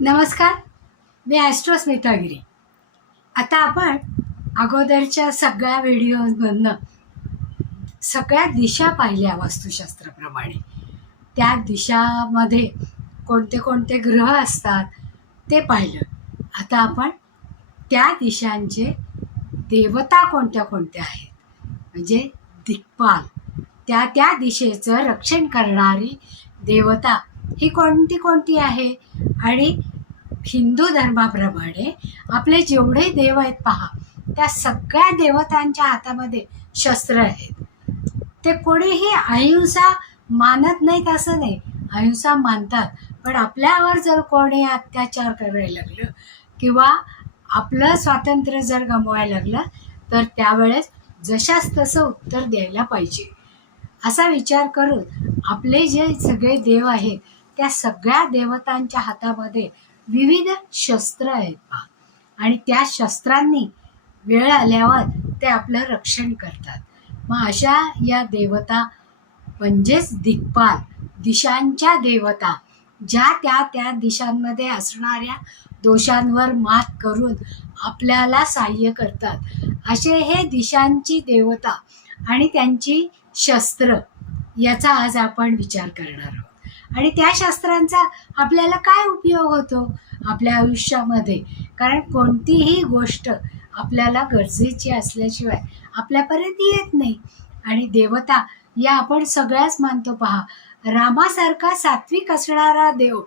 नमस्कार मी ॲस्ट्रो स्मितागिरी आता आपण अगोदरच्या सगळ्या व्हिडिओमधनं सगळ्या दिशा पाहिल्या वास्तुशास्त्राप्रमाणे. त्या दिशामध्ये कोणते कोणते ग्रह असतात ते पाहिलं. आता आपण त्या दिशांचे देवता कोणत्या कोणत्या आहेत? म्हणजे दिग्पाल. त्या त्या दिशेचं रक्षण करणारी देवता ही कोणती कोणती आहे? आणि हिंदू धर्माप्रमाणे आपले जेवढे देव आहेत पहा त्या सगळ्या देवतांच्या हातामध्ये शस्त्र आहेत. ते कोणीही अहिंसा मानत नाहीत असं नाही अहिंसा मानतात. पण आपल्यावर जर कोणी अत्याचार करायला लागलं किंवा आपलं स्वातंत्र्य जर गमवायला लागलं तर त्यावेळेस जशास तसं उत्तर द्यायला पाहिजे. असा विचार करून आपले जे सगळे देव आहेत त्या सगळ्या देवतांच्या हातामध्ये विविध शस्त्र आहेत. पहा आणि त्या शस्त्रांनी वेळ आल्यावर ते आपलं रक्षण करतात. मग अशा या देवता म्हणजेच दिग्पाल दिशांच्या देवता ज्या त्या त्या दिशांमध्ये असणाऱ्या दोषांवर मात करून आपल्याला सहाय्य करतात. असे हे दिशांची देवता आणि त्यांची शस्त्र याचा आज आपण विचार करणार आहोत. आणि त्या शास्त्रांचा आपल्याला काय उपयोग होतो आपल्या आयुष्यामध्ये? कारण कोणतीही गोष्ट आपल्याला गरजेची असल्याशिवाय आपल्यापर्यंत येत नाही. आणि देवता या आपण सगळ्याच मानतो पहा. रामासारखा सात्विक असणारा देव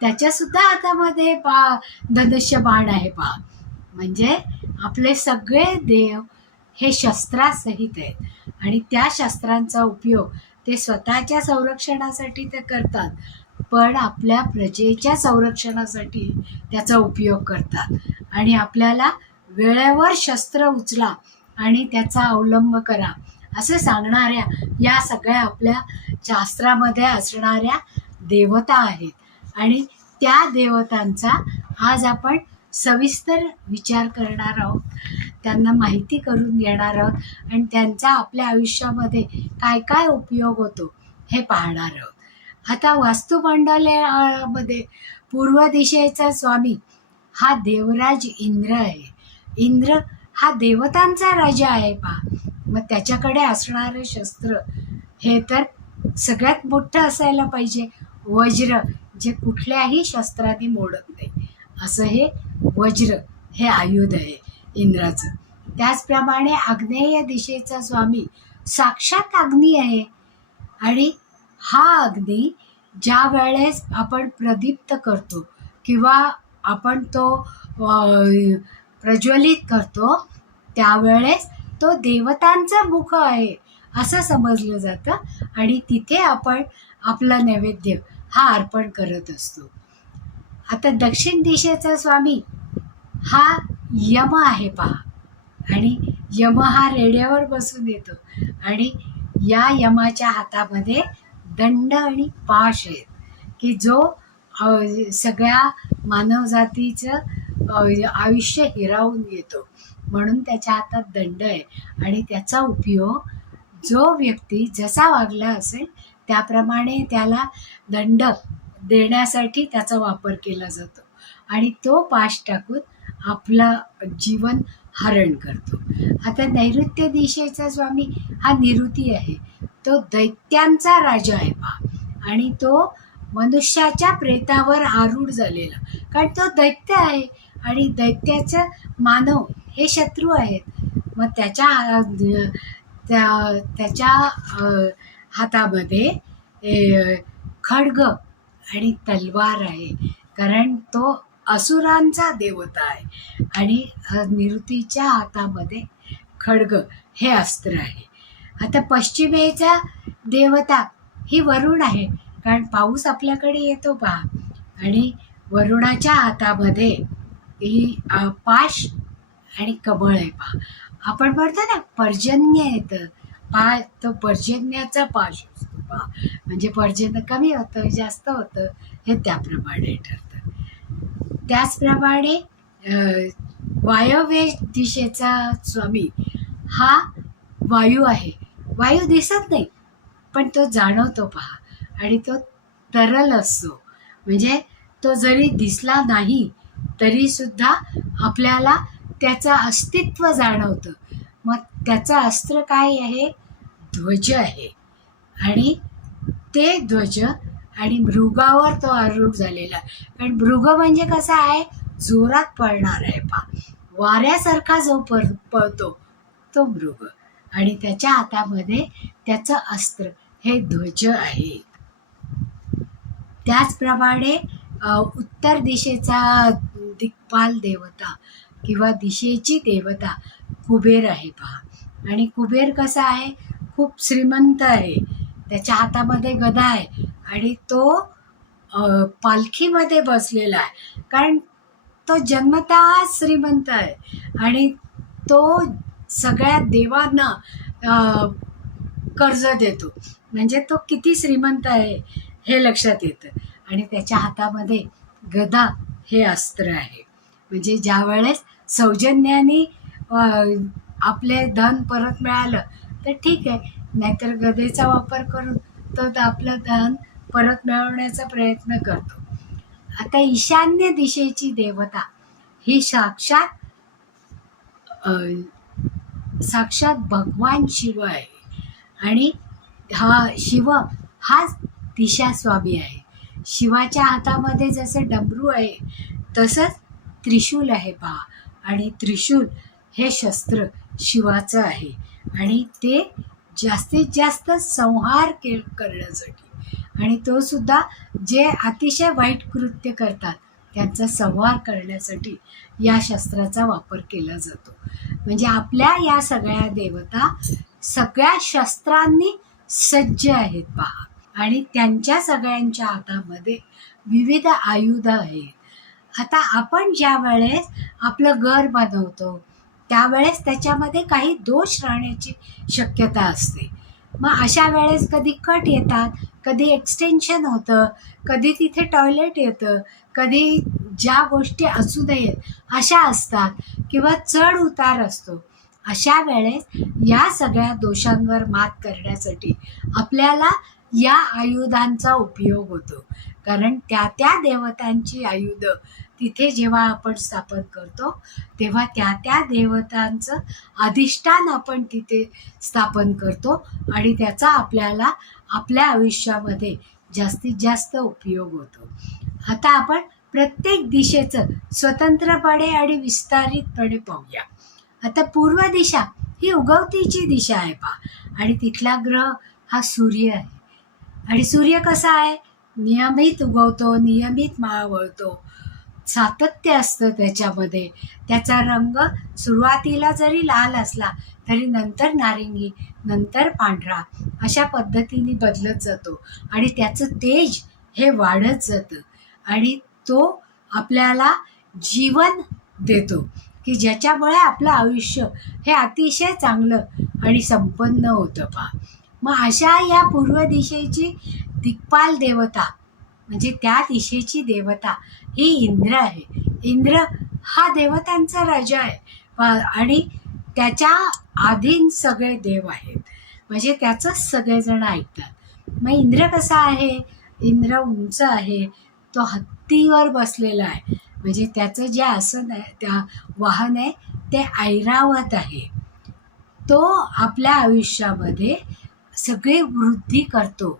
त्याच्यासुद्धा हातामध्ये पा धनुष्य बाण आहे पहा. म्हणजे आपले सगळे देव हे शस्त्रासहित आहेत. आणि त्या शस्त्रांचा उपयोग ते स्वतःच्या संरक्षणासाठी ते करतात पण आपल्या प्रजेच्या संरक्षणासाठी त्याचा उपयोग करतात. आणि आपल्याला वेळेवर शस्त्र उचला आणि त्याचा अवलंब करा. असं सांगणाऱ्या या सगळ्या आपल्या शास्त्रामध्ये असणाऱ्या देवता आहेत. आणि त्या देवतांचा आज आपण सविस्तर विचार करणार आहोत. त्यांना माहिती करून देणार आहोत आणि त्यांचा आपल्या आयुष्यामध्ये काय काय उपयोग होतो हे पाहणार आहोत. आता वास्तुमंडलामध्ये पूर्व दिशेचा स्वामी हा देवराज इंद्र आहे. इंद्र हा देवतांचा राजा आहे पहा. मग त्याच्याकडे असणारं शस्त्र हे तर सगळ्यात मोठं असायला पाहिजे. वज्र जे कुठल्याही शस्त्राने मोडत नाही. असं हे वज्र हे आयुध आहे. इंद्राचं. त्याचप्रमाणे आग्नेय दिशेचा स्वामी साक्षात अग्नी आहे. आणि हा अग्नी ज्या वेळेस आपण प्रदीप्त करतो किंवा आपण तो प्रज्वलित करतो त्यावेळेस तो देवतांचं मुख आहे असं समजलं जातं. आणि तिथे आपण आपलं नैवेद्य हा अर्पण करत असतो. आता दक्षिण दिशेचा स्वामी हा यम आहे पहा. आणि यम हा रेड्यावर बसून येतो. आणि या यमाच्या हातामध्ये दंड आणि पाश आहेत. की जो सगळ्या मानवजातीचं आयुष्य हिरावून येतो म्हणून त्याच्या हातात दंड आहे. आणि त्याचा उपयोग जो व्यक्ती जसा वागला असेल त्याप्रमाणे त्याला दंड देण्यासाठी त्याचा वापर केला जातो. आणि तो पाश टाकून आपलं जीवन हरण करतो. आता नैऋत्य दिशेचा स्वामी हा निवृत्ती आहे. तो दैत्यांचा राजा आहे पहा. आणि तो मनुष्याच्या प्रेतावर आरूढ झालेला. कारण तो दैत्य आहे आणि दैत्याचं मानव हे शत्रू आहेत. मग त्याच्या त्या त्याच्या हातामध्ये खडग आणि तलवार आहे. कारण तो असुरांचा देवता आहे. आणि निरुतीच्या निवृत्तीच्या हातामध्ये खडग हे अस्त्र आहे. आता पश्चिमेचा देवता ही वरुण आहे. कारण पाऊस आपल्याकडे येतो पहा. आणि वरुणाच्या हातामध्ये ही पाश आणि कबळ आहे पहा. आपण म्हणतो ना पर्जन्य येतं. पा तो पर्जन्याचा पाश असतो पहा. म्हणजे पर्जन्य कमी होतं जास्त होतं हे त्याप्रमाणे ठरतं. त्याचप्रमाणे वायव्य दिशेचा स्वामी हा वायू आहे. वायू दिसत नाही पण तो जाणवतो पहा. आणि तो तरल असतो. म्हणजे तो जरी दिसला नाही तरी सुद्धा आपल्याला त्याचं अस्तित्व जाणवतं. मग त्याचं अस्त्र काय आहे? ध्वज आहे. आणि ते ध्वज आणि मृगावर तो आरूढ झालेला. आहे. कारण मृग म्हणजे कसा आहे? जोरात पळणार आहे पा. वाऱ्यासारखा जो पर पळतो तो मृग. आणि त्याच्या हातामध्ये त्याचं अस्त्र हे ध्वज आहे. त्याचप्रमाणे उत्तर दिशेचा दिग्पाल देवता किंवा दिशेची देवता कुबेर आहे पहा. आणि कुबेर कसा आहे? खूप श्रीमंत आहे. त्याच्या हातामध्ये गदा आहे. आणि तो पालखीमध्ये बसलेला आहे. कारण तो जन्मतः श्रीमंत आहे. आणि तो सगळ्या देवांना कर्ज देतो. म्हणजे तो किती श्रीमंत आहे हे लक्षात येतं. आणि त्याच्या हातामध्ये गदा हे अस्त्र आहे. म्हणजे ज्या वेळेस सौजन्याने आपले धन परत मिळालं तर ठीक आहे. नाहीतर गदेचा वापर करून तो आपलं धन परत मिळवण्याचा प्रयत्न करतो. आता ईशान्य दिशेची देवता ही साक्षात साक्षात भगवान शिव आहे. आणि हा शिव हाच दिशास्वामी आहे. शिवाच्या हातामध्ये जसं डमरू आहे तसंच त्रिशूल आहे पहा. आणि त्रिशूल हे शस्त्र शिवाचं आहे. आणि ते जास्तीत जास्त संहार के करण्यासाठी. आणि तो सुद्धा जे अतिशय वाईट कृत्य करतात त्यांचा संहार करण्यासाठी या शस्त्राचा वापर केला जातो. म्हणजे आपल्या या सगळ्या देवता सगळ्या शस्त्रांनी सज्ज आहेत पहा. आणि त्यांच्या सगळ्यांच्या हातामध्ये विविध आयुध आहेत. आता आपण ज्या वेळेस आपलं घर बनवतो त्यावेळेस त्याच्यामध्ये काही दोष राहण्याची शक्यता असते. मग अशा वेळेस कधी कट येतात कधी एक्सटेन्शन होतं कधी तिथे टॉयलेट येतं कधी ज्या गोष्टी असू नयेत अशा असतात किंवा चढ उतार असतो. अशा वेळेस या सगळ्या दोषांवर मात करण्यासाठी आपल्याला या आयुधांचा उपयोग होतो. कारण त्या त्या देवतांची आयुध तिथे जेव्हा आपण स्थापन करतो तेव्हा त्या त्या देवतांचं अधिष्ठान आपण तिथे स्थापन करतो आणि त्याचा आपल्याला आपल्या आयुष्यामध्ये जास्तीत जास्त उपयोग होतो. आता आपण प्रत्येक दिशेचं स्वतंत्रपणे आणि विस्तारितपणे पाहूया. आता पूर्व दिशा ही उगवतीची दिशा आहे पा आणि तिथला ग्रह हा सूर्य आहे. आणि सूर्य कसा आहे? नियमित उगवतो नियमित मावळतो. सातत्य असतं त्याच्यामध्ये. त्याचा रंग सुरुवातीला जरी लाल असला तरी नंतर नारिंगी नंतर पांढरा अशा पद्धतीने बदलत जातो. आणि त्याचं तेज हे वाढत जातं. आणि तो आपल्याला जीवन देतो की ज्याच्यामुळे आपलं आयुष्य हे अतिशय चांगलं आणि संपन्न होतं पहा. मग अशा या पूर्व दिशेची दिग्पाल देवता म्हणजे त्या दिशेची देवता. ही इंद्र आहे. इंद्र हा देवतांचा राजा आहे. आणि त्याच्या आधीन सगळे देव आहेत. म्हणजे त्याचंच सगळेजण ऐकतात. मग इंद्र कसा आहे? इंद्र उंच आहे. तो हत्तीवर बसलेला आहे. म्हणजे त्याचं जे आसन आहे त्या वाहन आहे ते ऐरावत आहे. तो आपल्या आयुष्यामध्ये सगळी वृद्धी करतो.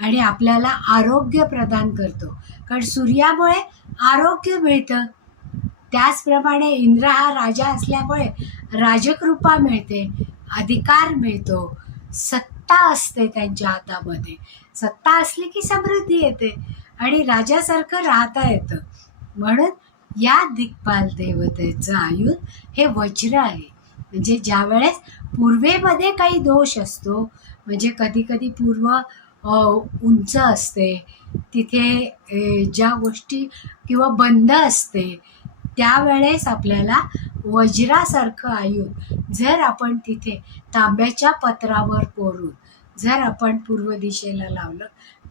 आणि आपल्याला आरोग्य प्रदान करतो. कारण सूर्यामुळे आरोग्य मिळतं. त्याचप्रमाणे इंद्र हा राजा असल्यामुळे राजकृपा मिळते अधिकार मिळतो सत्ता असते त्यांच्या हातामध्ये. सत्ता असली की समृद्धी येते आणि राजासारखं राहता येतं. म्हणून या दिग्पाल देवतेचं आयुध हे वज्र आहे. म्हणजे ज्यावेळेस पूर्वेमध्ये काही दोष असतो म्हणजे कधी कधी पूर्व उंच असते. तिथे ज्या गोष्टी किंवा बंद असते त्यावेळेस आपल्याला वज्रासारखं आयुध जर आपण तिथे तांब्याच्या पत्रावर कोरून जर आपण पूर्व दिशेला लावलं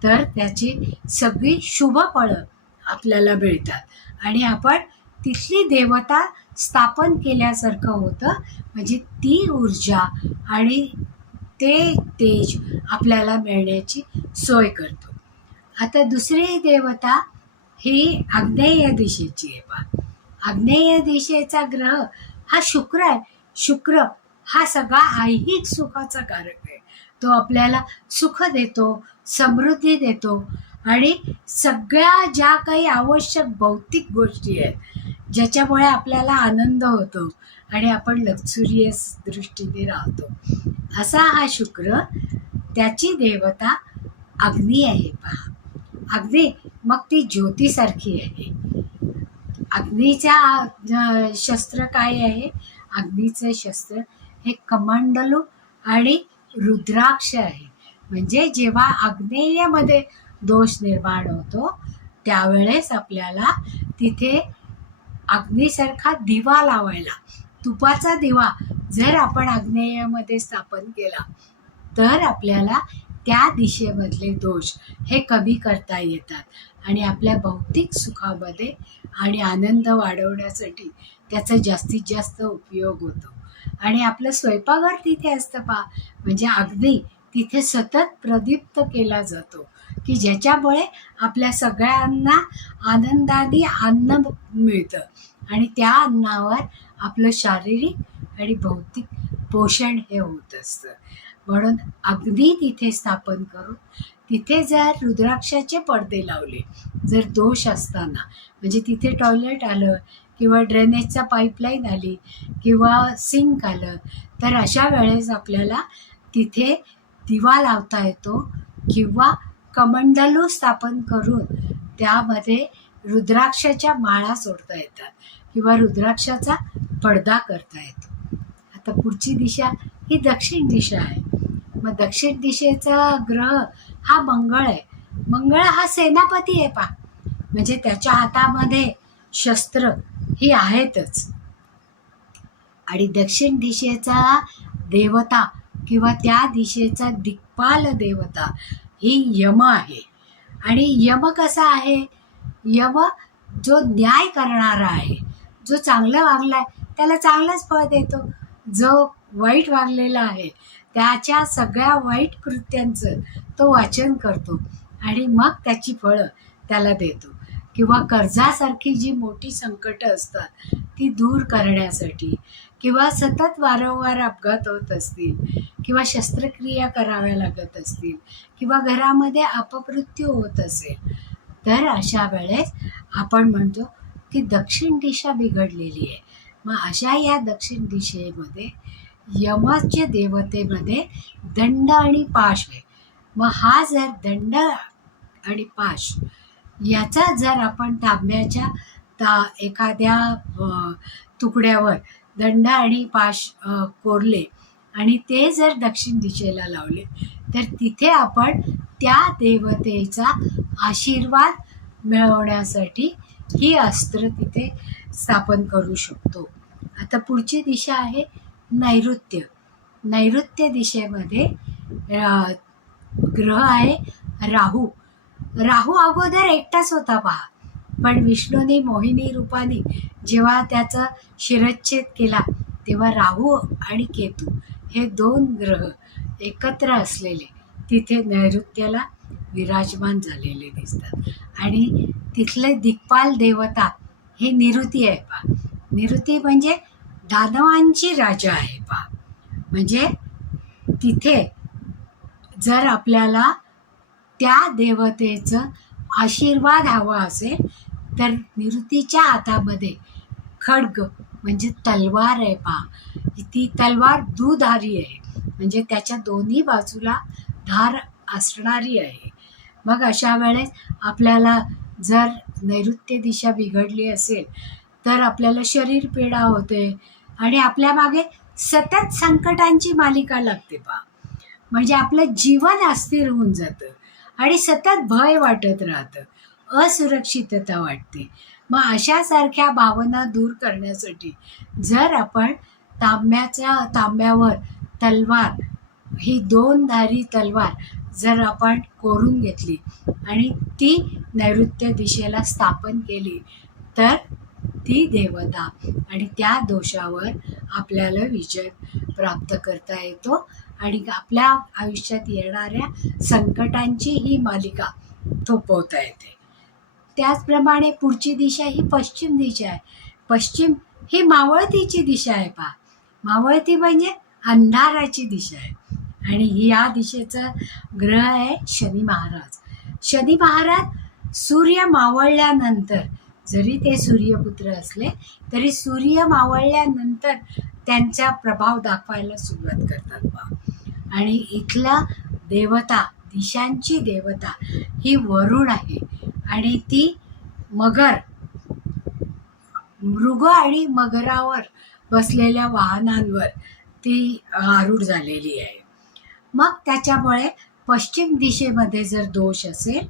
तर त्याची सगळी शुभ फळं आपल्याला मिळतात. आणि आपण तिथली देवता स्थापन केल्यासारखं होतं. म्हणजे ती ऊर्जा आणि ते तेज आपल्याला मिळण्याची सोय करतो. आता दुसरी देवता ही आग्नेय दिशेची आहे बा आग्नेय दिशेचा ग्रह हा शुक्र आहे. शुक्र हा सगळा ऐहिक सुखाचा कारक आहे. तो आपल्याला सुख देतो समृद्धी देतो आणि सगळ्या ज्या काही आवश्यक भौतिक गोष्टी आहेत ज्याच्यामुळे आपल्याला आनंद होतो आणि आपण लक्झुरियस दृष्टीने राहतो. असा हा शुक्र त्याची देवता अग्नी आहे पहा. अग्नी मग ती ज्योतीसारखी आहे. अग्नीच्या शस्त्र काय आहे? अग्नीचं शस्त्र हे कमांडलू आणि रुद्राक्ष आहे. म्हणजे जेव्हा आग्नेयमध्ये दोष निर्माण होतो त्यावेळेस आपल्याला तिथे अग्नीसारखा दिवा लावायला तुपाचा दिवा जर आपण आग्नेयामध्ये स्थापन केला तर आपल्याला त्या दिशेमधले दोष हे कमी करता येतात. आणि आपल्या भौतिक सुखामध्ये आणि आनंद वाढवण्यासाठी त्याचा जास्तीत जास्त उपयोग होतो. आणि आपलं स्वयंपाकघर तिथे असतं पा म्हणजे अगदी तिथे सतत प्रदीप्त केला जातो की ज्याच्यामुळे आपल्या सगळ्यांना आनंदाने अन्न मिळतं. आणि त्या अन्नावर आपलं शारीरिक आणि भौतिक पोषण हे होत असतं. म्हणून अगदी तिथे स्थापन करून तिथे जर रुद्राक्षाचे पडदे लावले जर दोष असताना म्हणजे तिथे टॉयलेट आलं किंवा ड्रेनेजचा पाईपलाईन आली किंवा सिंक आलं तर अशा वेळेस आपल्याला तिथे दिवा लावता येतो किंवा कमंडलू स्थापन करून त्यामध्ये रुद्राक्षाच्या माळा सोडता येतात. किंवा रुद्राक्षाचा पडदा करता येतो. आता पुढची दिशा ही दक्षिण दिशा आहे. मग दक्षिण दिशेचा ग्रह हा मंगळ आहे. मंगळ हा सेनापती आहे पा म्हणजे त्याच्या हातामध्ये शस्त्र ही आहेतच. आणि दक्षिण दिशेचा देवता किंवा त्या दिशेचा दिक्पाल देवता ही यम आहे. आणि यम कसा आहे? यम जो न्याय करणारा आहे. जो चांगलं वागलाय त्याला चांगलंच फळ देतो. जो वाईट वागलेला आहे त्याच्या सगळ्या वाईट कृत्यांचं तो वाचन करतो आणि मग त्याची फळं त्याला देतो. किंवा कर्जासारखी जी मोठी संकटं असतात ती दूर करण्यासाठी किंवा सतत वारंवार अपघात होत असतील किंवा शस्त्रक्रिया कराव्या लागत असतील किंवा घरामध्ये अपमृत्यू होत असेल तर अशा वेळेस आपण म्हणतो ती दक्षिण दिशा बिघडलेली आहे. मग अशा या दक्षिण दिशेमध्ये यमाच्या देवतेमध्ये दंड आणि पाश आहे. मग हा जर दंड आणि पाश याचा जर आपण तांब्याच्या ता एखाद्या तुकड्यावर दंड आणि पाश कोरले आणि ते जर दक्षिण दिशेला लावले तर तिथे आपण त्या देवतेचा आशीर्वाद मिळवण्यासाठी ही अस्त्र तिथे स्थापन करू शकतो. आता पुढची दिशा आहे नैऋत्य. नैऋत्य दिशेमध्ये ग्रह आहे राहू. राहू अगोदर एकटाच होता पहा. पण विष्णूने मोहिनी रूपाने जेव्हा त्याचा शिरच्छेद केला तेव्हा राहू आणि केतू हे दोन ग्रह एकत्र असलेले. तिथे नैऋत्याला विराजमान झालेले दिसतात. आणि तिथले दिग्पाल देवता हे निरुती आहे पा निरुती म्हणजे दानवांची राजा आहे पा म्हणजे तिथे जर आपल्याला त्या देवतेचं आशीर्वाद हवा असेल तर निवृत्तीच्या हातामध्ये खड्ग म्हणजे तलवार आहे पा ती तलवार दुधारी आहे. म्हणजे त्याच्या दोन्ही बाजूला धार असणारी आहे. मग अशा वेळेस आपल्याला जर नैऋत्य दिशा बिघडली असेल तर आपल्याला शरीर पीडा होते आणि आपल्या मागे सतत संकटांची मालिका लागते पा म्हणजे आपलं जीवन अस्थिर होऊन जातं आणि सतत भय वाटत राहतं असुरक्षितता वाटते. मग अशासारख्या भावना दूर करण्यासाठी जर आपण तांब्याच्या तांब्यावर तलवार ही दोन धारी तलवार जर आपण कोरून घेतली आणि ती नैऋत्य दिशेला स्थापन केली तर ती देवता आणि त्या दोषावर आपल्याला विजय प्राप्त करता येतो. आणि आपल्या आयुष्यात येणाऱ्या संकटांची ही मालिका थोपवता येते. त्याचप्रमाणे पुढची दिशा ही पश्चिम दिशा आहे. पश्चिम ही मावळतीची दिशा आहे पहा. मावळती म्हणजे अंधाराची दिशा आहे. आणि ही या दिशेचा ग्रह आहे शनी महाराज. शनी महाराज सूर्य मावळल्यानंतर जरी ते सूर्यपुत्र असले तरी सूर्य मावळल्यानंतर त्यांचा प्रभाव दाखवायला सुरुवात करतात बा. आणि इथला देवता दिशांची देवता ही वरुण आहे. आणि ती मगर मृग आणि मगरावर बसलेल्या वाहनांवर ती आरूढ झालेली आहे. मग त्याच्यामुळे पश्चिम दिशेमध्ये जर दोष असेल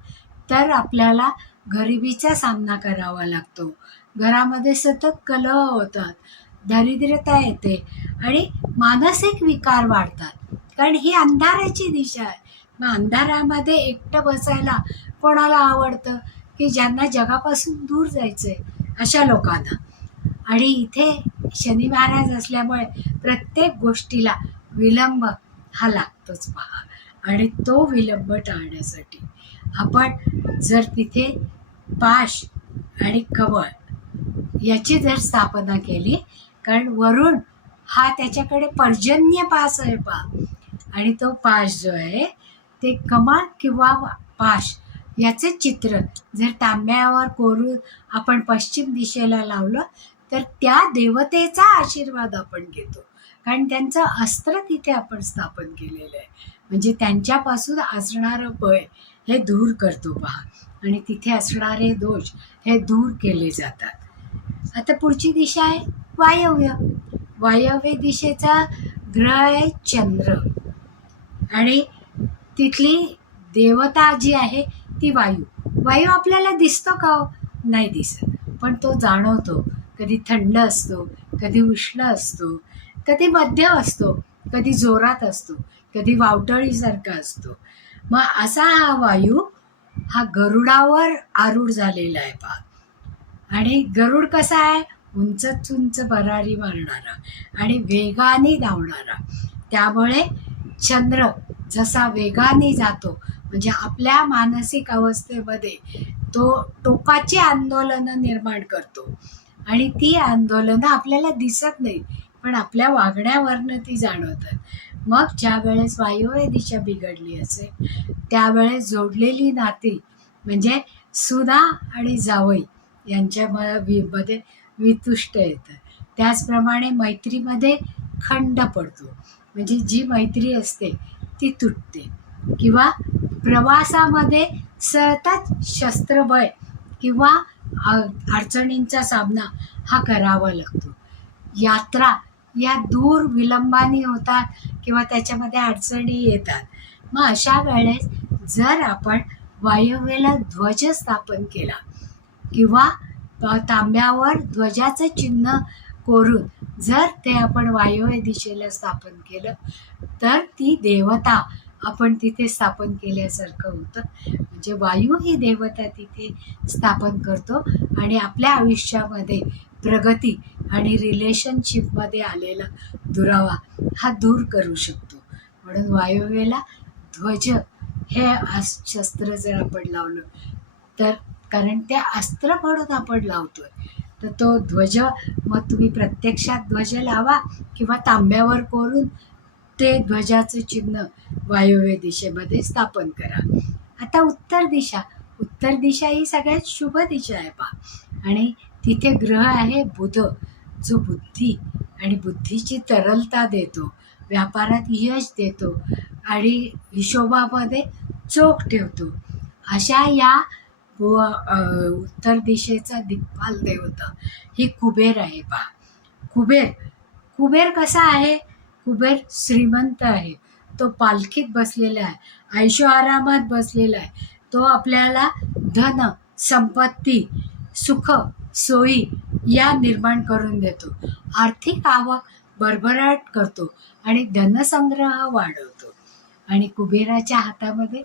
तर आपल्याला गरिबीचा सामना करावा लागतो. घरामध्ये सतत कलह होतात दारिद्र्यता येते आणि मानसिक विकार वाढतात. कारण ही अंधाराची दिशा आहे. मग अंधारामध्ये एकटं बसायला कोणाला आवडतं? की ज्यांना जगापासून दूर जायचं आहे अशा लोकांना. आणि इथे शनी महाराज असल्यामुळे प्रत्येक गोष्टीला विलंब हा लागतोच पहा आणि तो विलंब टाळण्यासाठी आपण जर तिथे पाश आणि कवळ याची जर स्थापना केली कारण वरुण हा त्याच्याकडे पर्जन्य पास आहे पा आणि तो पाश जो आहे ते कमाल किंवा पाश याचे चित्र जर तांब्यावर कोरून आपण पश्चिम दिशेला लावलं तर त्या देवतेचा आशीर्वाद आपण घेतो. कारण त्यांचं अस्त्र तिथे आपण स्थापन केलेलं आहे. म्हणजे त्यांच्यापासून असणारं भय हे दूर करतो पहा. आणि तिथे असणारे दोष हे दूर केले जातात. आता पुढची दिशा आहे वायव्य. वायव्य दिशेचा ग्रह आहे चंद्र. आणि तिथली देवता जी आहे ती वायू. वायू आपल्याला दिसतो का हो? नाही दिसत. पण तो जाणवतो. कधी थंड असतो कधी उष्ण असतो कधी मध्य असतो कधी जोरात असतो कधी वावटळीसारखा असतो. मग असा हा वायू हा गरुडावर आरूढ झालेला आहे पहा. आणि गरुड कसा आहे? उंचच उंच भरारी मारणारा आणि वेगाने धावणारा. त्यामुळे चंद्र जसा वेगाने जातो म्हणजे आपल्या मानसिक अवस्थेमध्ये तो टोकाची आंदोलनं निर्माण करतो. आणि ती आंदोलनं आपल्याला दिसत नाही पण आपल्या वागण्यावरनं ती जाणवतात. मग ज्या वेळेस वायव्य दिशा बिघडली असेल त्यावेळेस जोडलेली नाती म्हणजे सुना आणि जावई यांच्या मध्ये वितुष्ट येतं. त्याचप्रमाणे मैत्रीमध्ये खंड पडतो. म्हणजे जी मैत्री असते ती तुटते. किंवा प्रवासामध्ये सतत शस्त्रबळ किंवा अडचणींचा सामना हा करावा लागतो. यात्रा या दूर विलंबाने होतात किंवा त्याच्यामध्ये अडचणी येतात. मग अशा वेळेस जर आपण वायव्येला ध्वज स्थापन केला किंवा तांब्यावर ध्वजाचं चिन्ह कोरून जर ते आपण वायव्य दिशेला स्थापन केलं तर ती देवता आपण तिथे स्थापन केल्यासारखं होतं. म्हणजे वायू ही देवता तिथे स्थापन करतो आणि आपल्या आयुष्यामध्ये प्रगती आणि रिलेशनशिपमध्ये आलेला दुरावा हा दूर करू शकतो. म्हणून वायव्येला ध्वज हे शस्त्र जर आपण लावलं तर कारण ते अस्त्र म्हणून आपण लावतोय तर तो ध्वज मग तुम्ही प्रत्यक्षात ध्वज लावा किंवा तांब्यावर कोरून ते ध्वजाचं चिन्ह वायव्य दिशेमध्ये स्थापन करा. आता उत्तर दिशा उत्तर दिशा ही सगळ्यात शुभ दिशा आहे पा आणि तिथे ग्रह आहे बुध जो बुद्धी आणि बुद्धीची तरलता देतो व्यापारात यश देतो आणि हिशोबामध्ये चोख ठेवतो. अशा या उत्तर दिशेचा दिग्पाल देवता ही कुबेर आहे पहा. कुबेर कुबेर कसा आहे? कुबेर श्रीमंत आहे. तो पालखीत बसलेला आहे. ऐशो आरामात बसलेला आहे. तो आपल्याला धन संपत्ती सुख सोयी या निर्माण करून देतो. आर्थिक आवक भरभराट करतो आणि धनसंग्रह वाढवतो. आणि कुबेराच्या हातामध्ये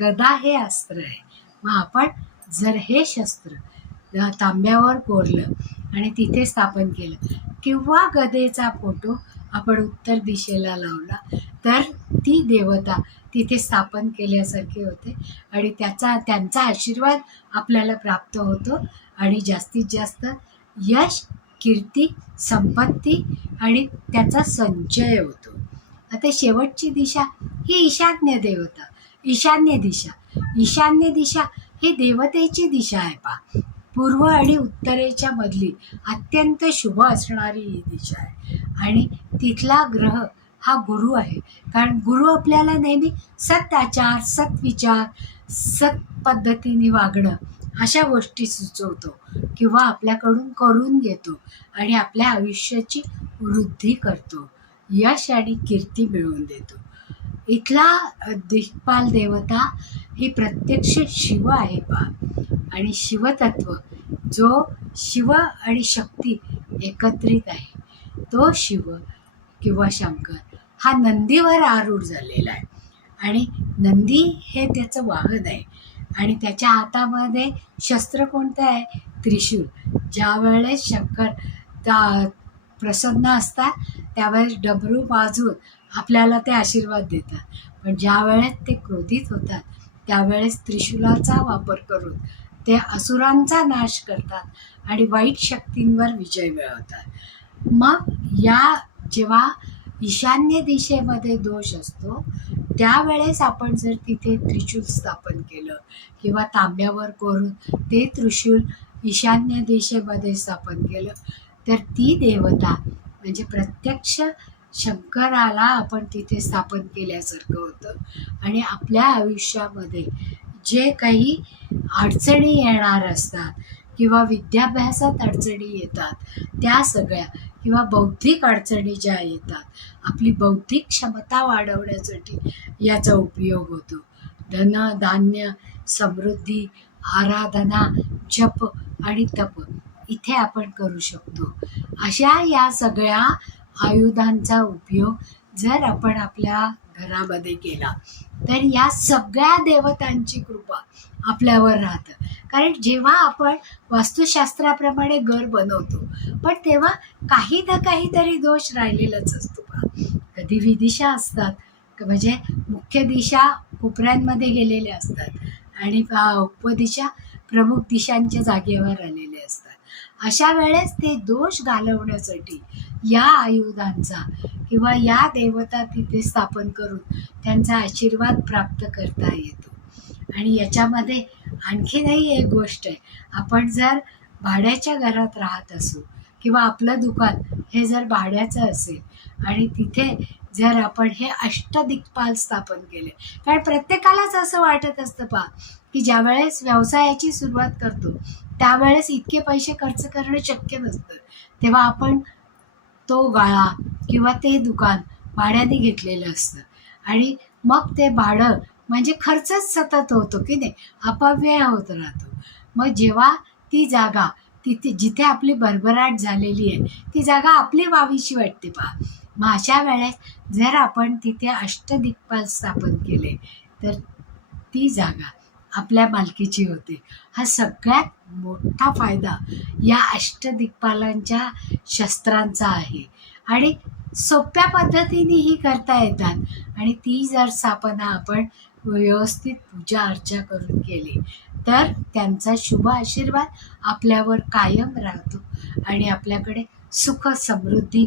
गदा हे अस्त्र आहे. मग आपण जर हे शस्त्र तांब्यावर कोरलं आणि तिथे स्थापन केलं किंवा गदेचा फोटो आपण उत्तर दिशेला लावला तर ती देवता तिथे स्थापन केल्यासारखी होते आणि त्याचा त्यांचा आशीर्वाद आपल्याला प्राप्त होतो आणि जास्तीत जास्त यश कीर्ती संपत्ती आणि त्याचा संचय होतो. आता शेवटची दिशा ही ईशान्य देवता ईशान्य दिशा. ईशान्य दिशा ही देवतेची दिशा आहे पा पूर्व आणि उत्तरेच्या मधली अत्यंत शुभ असणारी ही दिशा आहे. आणि तिथला ग्रह हा गुरु आहे. कारण गुरु आपल्याला नेहमी सत्याचार सत्विचार सत पद्धतीने वागणं अशा गोष्टी सुचवतो किंवा आपल्याकडून करून घेतो आणि आपल्या आयुष्याची वृद्धी करतो. यश आणि कीर्ती मिळवून देतो. इथला दिग्पाल देवता ही प्रत्यक्ष शिव आहे बा. आणि शिवतत्व जो शिव आणि शक्ती एकत्रित आहे तो शिव किंवा शंकर हा नंदीवर आरूढ झालेला आहे. आणि नंदी हे त्याचं वाहन आहे. आणि त्याच्या हातामध्ये शस्त्र कोणतं आहे? त्रिशूल ज्या वेळेस शंकर त्या प्रसन्न असतात त्यावेळेस डबरू वाजवून आपल्याला ते आशीर्वाद देतात. पण ज्या वेळेस ते क्रोधित होतात त्यावेळेस त्रिशूलाचा वापर करून ते असुरांचा नाश करतात आणि वाईट शक्तींवर विजय मिळवतात. मग या जेव्हा ईशान्य दिशेमध्ये दोष असतो त्यावेळेस आपण जर तिथे त्रिशूल स्थापन केलं किंवा तांब्यावर करून ते त्रिशूल ईशान्य दिशेमध्ये स्थापन केलं तर ती देवता म्हणजे प्रत्यक्ष शंकराला आपण तिथे स्थापन केल्यासारखं होतं. आणि आपल्या आयुष्यामध्ये जे काही अडचणी येणार असतात किंवा विद्याभ्यासात अडचणी येतात त्या सगळ्या किंवा बौद्धिक अडचणी ज्या येतात आपली बौद्धिक क्षमता वाढवण्यासाठी याचा उपयोग होतो. धन धान्य समृद्धी आराधना जप आणि तप इथे आपण करू शकतो. अशा या सगळ्या आयुधांचा उपयोग जर आपण आपल्या घरामध्ये केला तर या सगळ्या देवतांची कृपा आपल्यावर राहतं. कारण जेव्हा आपण वास्तुशास्त्राप्रमाणे घर बनवतो पण तेव्हा काही ना काहीतरी दोष राहिलेलाच असतो का कधी विदिशा असतात म्हणजे मुख्य दिशा कोपऱ्यांमध्ये गेलेल्या असतात आणि उपदिशा प्रमुख दिशांच्या जागेवर आलेले असतात. अशा वेळेस ते दोष घालवण्यासाठी या आयुधांचा किंवा या देवता तिथे स्थापन करून त्यांचा आशीर्वाद प्राप्त करता येतो. आणि याच्यामध्ये आणखीनही एक गोष्ट आहे. आपण जर भाड्याच्या घरात राहत असू किंवा आपलं दुकान हे जर भाड्याचं असेल आणि तिथे जर आपण हे अष्टदिक्पाल स्थापन केले. कारण प्रत्येकालाच असं वाटत असतं पा की ज्यावेळेस व्यवसायाची सुरुवात करतो त्यावेळेस इतके पैसे खर्च करणं शक्य नसतं. तेव्हा आपण तो गाळा किंवा ते दुकान भाड्याने घेतलेलं असतं. आणि मग ते भाडं म्हणजे खर्चच सतत होतो की नाही? अपव्यय होत राहतो. मग जेव्हा ती जागा तिथे जिथे आपली भरभराट झालेली आहे ती जागा आपली व्हावीशी वाटते पहा. मग अशा वेळेस जर आपण तिथे अष्टदिक्पाल स्थापन केले तर ती जागा आपल्या मालकीची होते. हा सगळ्यात मोठा फायदा या अष्टदिक्पालांच्या शस्त्रांचा आहे. आणि सोप्या पद्धतीने ही करता येतात. आणि ती जर स्थापना आपण व्यवस्थित पूजा अर्चा करून केली. तर त्यांचा शुभ आशीर्वाद आपल्यावर कायम राहतो आणि आपल्याकडे सुख समृद्धी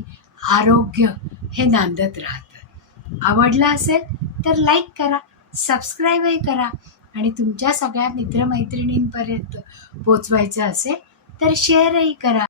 आरोग्य हे नांदत राहतं आवडलं असेल तर लाईक करा सबस्क्राईबही करा आणि तुमच्या सगळ्या मित्रमैत्रिणींपर्यंत पोचवायचं असेल तर शेअरही करा.